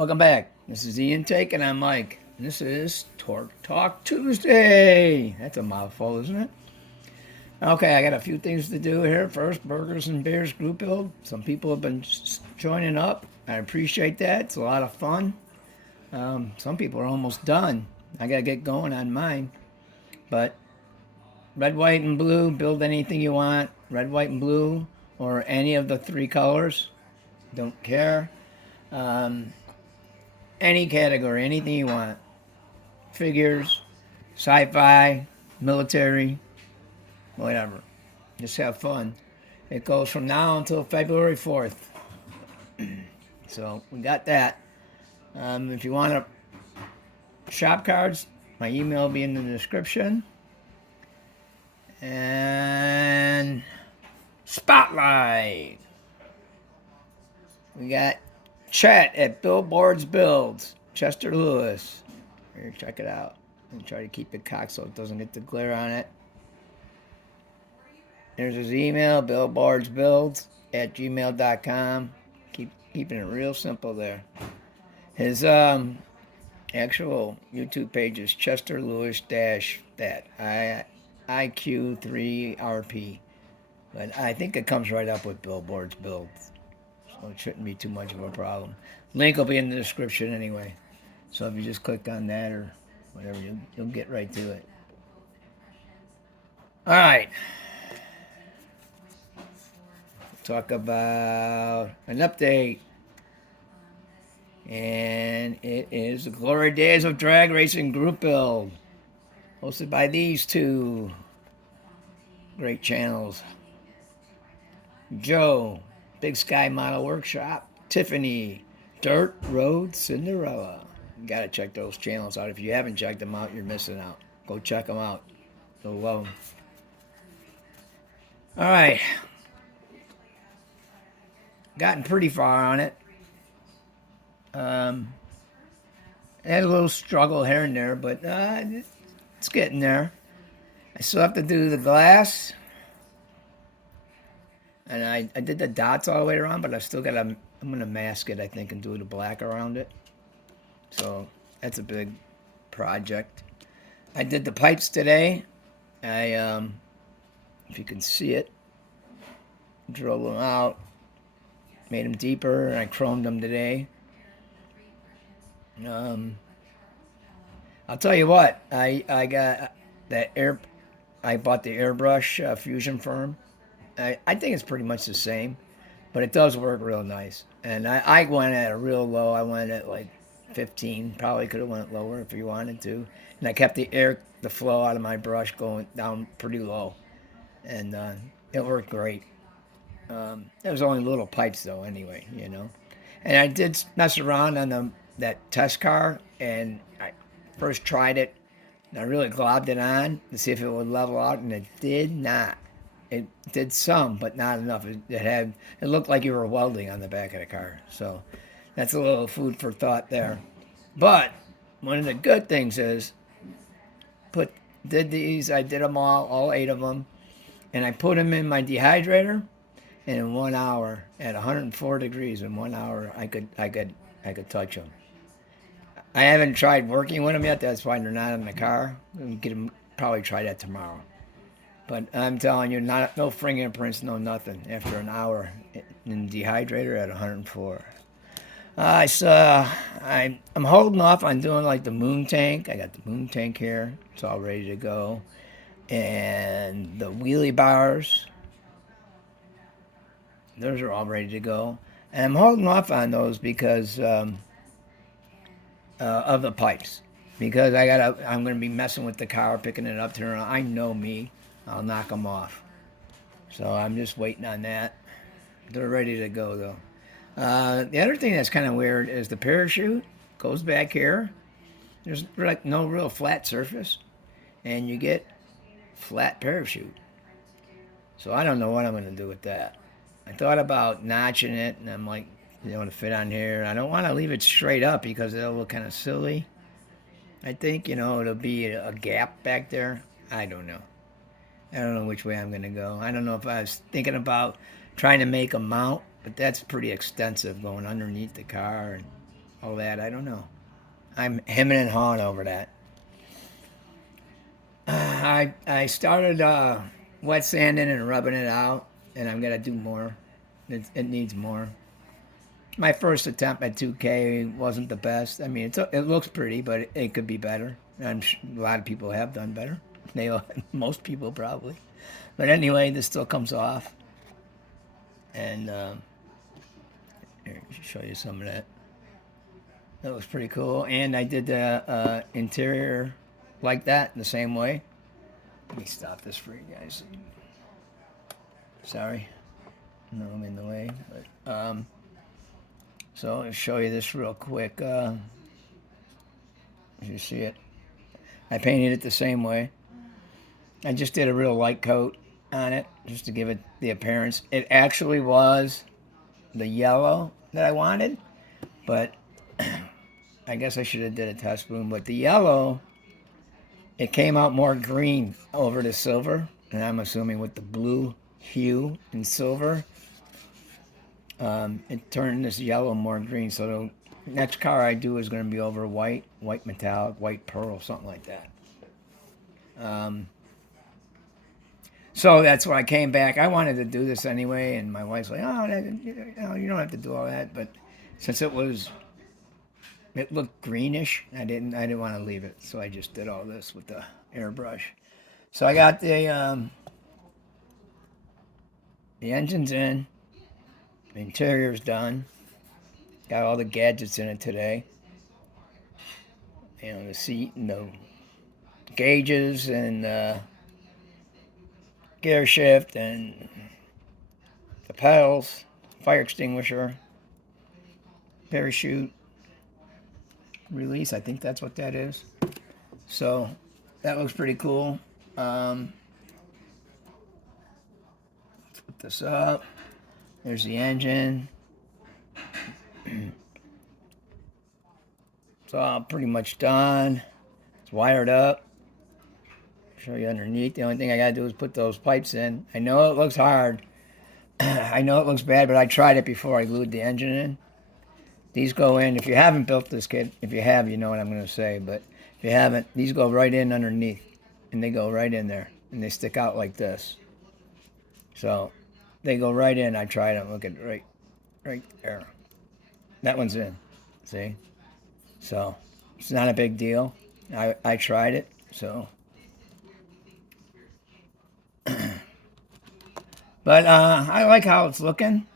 Welcome back. This is the intake, and I'm Mike. And this is Torque Talk Tuesday. That's a mouthful, isn't it? Okay, I got a few things to do here. First, Burgers and Beers group build. Some people have been joining up. I appreciate that. It's a lot of fun. Some people are almost done. I got to get going on mine. But red, white, and blue, build anything you want. Red, white, and blue, or any of the three colors. Don't care. Um, any category, anything you want. Figures, sci-fi, military, whatever. Just have fun. It goes from now until February 4th. So we got that. If you want to shop cards, my email will be in the description. And Spotlight. We got Chet at Billboard's Builds, Chester Lewis. Here, check it out. And try to keep it cocked so it doesn't get the glare on it. There's his email, billboardsbuilds@gmail.com. Keeping it real simple there. His actual YouTube page is Chester Lewis that IQ3RP. But I think it comes right up with Billboard's Builds. So it shouldn't be too much of a problem. Link will be in the description anyway. So if you just click on that or whatever, you'll get right to it. All right. Talk about an update. And it is the Glory Days of Drag Racing Group Build. Hosted by these two great channels. Joe, Big Sky Model Workshop. Tiffany, Dirt Road Cinderella. You gotta check those channels out. If you haven't checked them out, you're missing out. Go check them out. You'll love them. All right. Gotten pretty far on it. I had a little struggle here and there, but it's getting there. I still have to do the glass. And I did the dots all the way around, but I still got to, I'm going to mask it, I think, and do the black around it. So that's a big project. I did the pipes today. If you can see it, drilled them out, made them deeper, and I chromed them today. I'll tell you what, I got that I bought the airbrush Fusion Firm. I think it's pretty much the same, but it does work real nice. And I went at a real low. I went at like 15. Probably could have went lower if you wanted to. And I kept the flow out of my brush going down pretty low, and it worked great. It was only little pipes though, anyway, you know. And I did mess around on that test car, and I first tried it, and I really globbed it on to see if it would level out, and it did not. It did some, but not enough. It looked like you were welding on the back of the car. So that's a little food for thought there. But one of the good things is, I did them all 8 of them, and I put them in my dehydrator. And in 1 hour, at 104 degrees, in 1 hour, I could touch them. I haven't tried working with them yet. That's why they're not in the car. Probably try that tomorrow. But I'm telling you, no fingerprints, no nothing. After an hour in the dehydrator at 104. I'm holding off on doing like the moon tank. I got the moon tank here. It's all ready to go. And the wheelie bars. Those are all ready to go. And I'm holding off on those because of the pipes. Because I'm going to be messing with the car, picking it up, turning around. I know me. I'll knock them off. So I'm just waiting on that. They're ready to go, though. The other thing that's kind of weird is the parachute goes back here. There's like no real flat surface. And you get flat parachute. So I don't know what I'm going to do with that. I thought about notching it, and I'm like, to fit on here. I don't want to leave it straight up because it'll look kind of silly. I think, it'll be a gap back there. I don't know. I don't know which way I'm going to go. I don't know if I was thinking about trying to make a mount, but that's pretty extensive going underneath the car. And all that. I don't know. I'm hemming and hawing over that. I started wet sanding and rubbing it out, and I'm gonna do more. It needs more. My first attempt at 2K wasn't the best. I mean, it looks pretty, but it could be better. A lot of people have done better. They most people probably. But anyway, this still comes off, and here, I'll show you some of that. That was pretty cool. And I did the interior like that the same way. Let me stop this for you guys. Sorry, no, I'm in the way. But so I'll show you this real quick. As you see it, I painted it the same way. I just did a real light coat on it just to give it the appearance. It actually was the yellow that I wanted, but I guess I should have did a test bloom. But the yellow, it came out more green over the silver, and I'm assuming with the blue hue and silver, it turned this yellow more green. So the next car I do is going to be over white metallic, white pearl, something like that. So that's when I came back. I wanted to do this anyway, and my wife's like, "Oh, you don't have to do all that." But since it looked greenish, I didn't want to leave it, so I just did all this with the airbrush. So I got the engine's in, the interior's done. Got all the gadgets in it today. You know, the seat and the gauges and gear shift and the pedals, fire extinguisher, parachute, release. I think that's what that is. So that looks pretty cool. Let's put this up. There's the engine. It's all pretty much done. It's wired up. Show you underneath. The only thing I gotta do is put those pipes in. I know it looks hard. I know it looks bad, but I tried it before I glued the engine in. These go in. If you haven't built this kit, if you have, you know what I'm going to say. But if you haven't, these go right in underneath. And they go right in there. And they stick out like this. So they go right in. I tried them. Look at right there. That one's in. See? So it's not a big deal. I tried it. So. But I like how it's looking.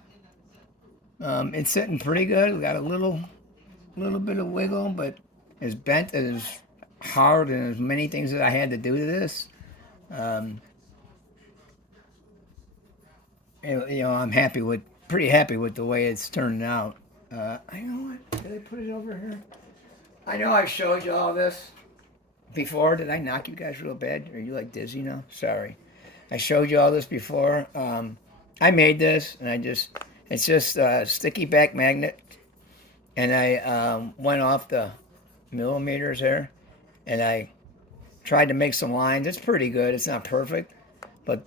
It's sitting pretty good. We got a little bit of wiggle, but as bent as hard and as many things that I had to do to this, I'm pretty happy with the way it's turning out. I know what. Did I put it over here? I know I showed you all this before. Did I knock you guys real bad? Are you like dizzy now? Sorry. I showed you all this before. I made this, and it's just a sticky back magnet, and I went off the millimeters there, and I tried to make some lines. It's pretty good. It's not perfect, but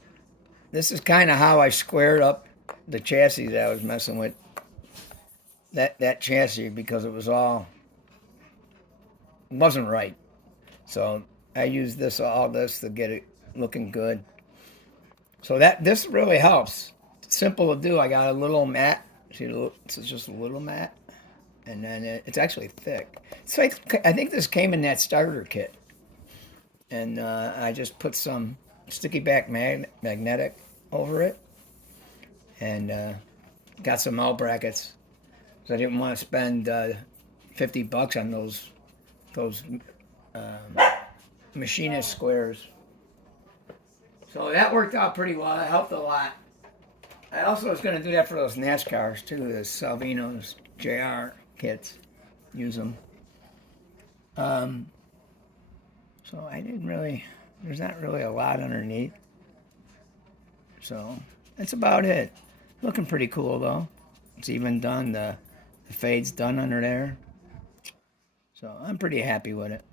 this is kind of how I squared up the chassis that I was messing with. That chassis, because it wasn't right. So I used all this to get it looking good. So this really helps. It's simple to do. I got a little mat. See, it's just a little mat, and then it's actually thick. It's like, I think this came in that starter kit, and I just put some sticky back magnetic over it, and got some L brackets. So I didn't want to spend $50 on those machinist squares. So that worked out pretty well. It helped a lot. I also was going to do that for those NASCARs too, the Salvino's JR kits. Use them. So there's not really a lot underneath. So that's about it. Looking pretty cool though. It's even done. The fade's done under there. So I'm pretty happy with it.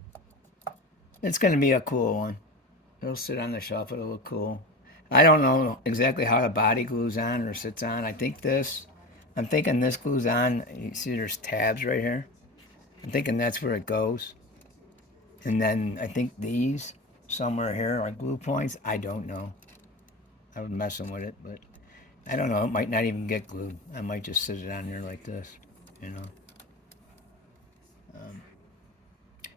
It's going to be a cool one. It'll sit on the shelf. It'll look cool. I don't know exactly how the body glues on or sits on. I'm thinking this glues on. You see there's tabs right here. I'm thinking that's where it goes. And then I think these somewhere here are glue points. I don't know. I was messing with it, but I don't know. It might not even get glued. I might just sit it on there like this, you know. Um,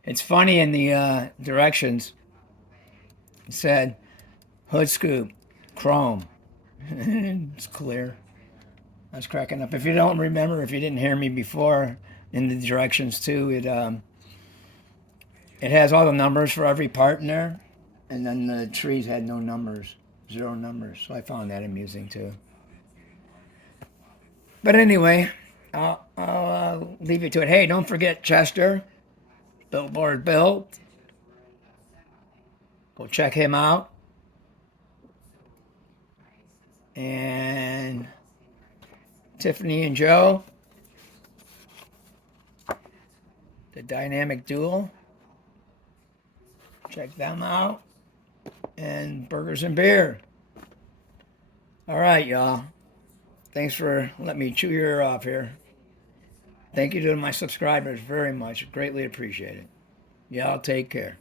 it's funny in the directions. It said hood scoop, chrome. It's clear. I was cracking up. If you don't remember, if you didn't hear me before in the directions too, it has all the numbers for every part in there, and then the trees had no numbers, zero numbers. So I found that amusing too. But anyway, I'll leave you to it. Hey, don't forget Chester, Billboard Bill. Go check him out. And Tiffany and Joe, the dynamic duo. Check them out. And Burgers and Beer. All right, y'all. Thanks for letting me chew your ear off here. Thank you to my subscribers very much. Greatly appreciate it. Y'all take care.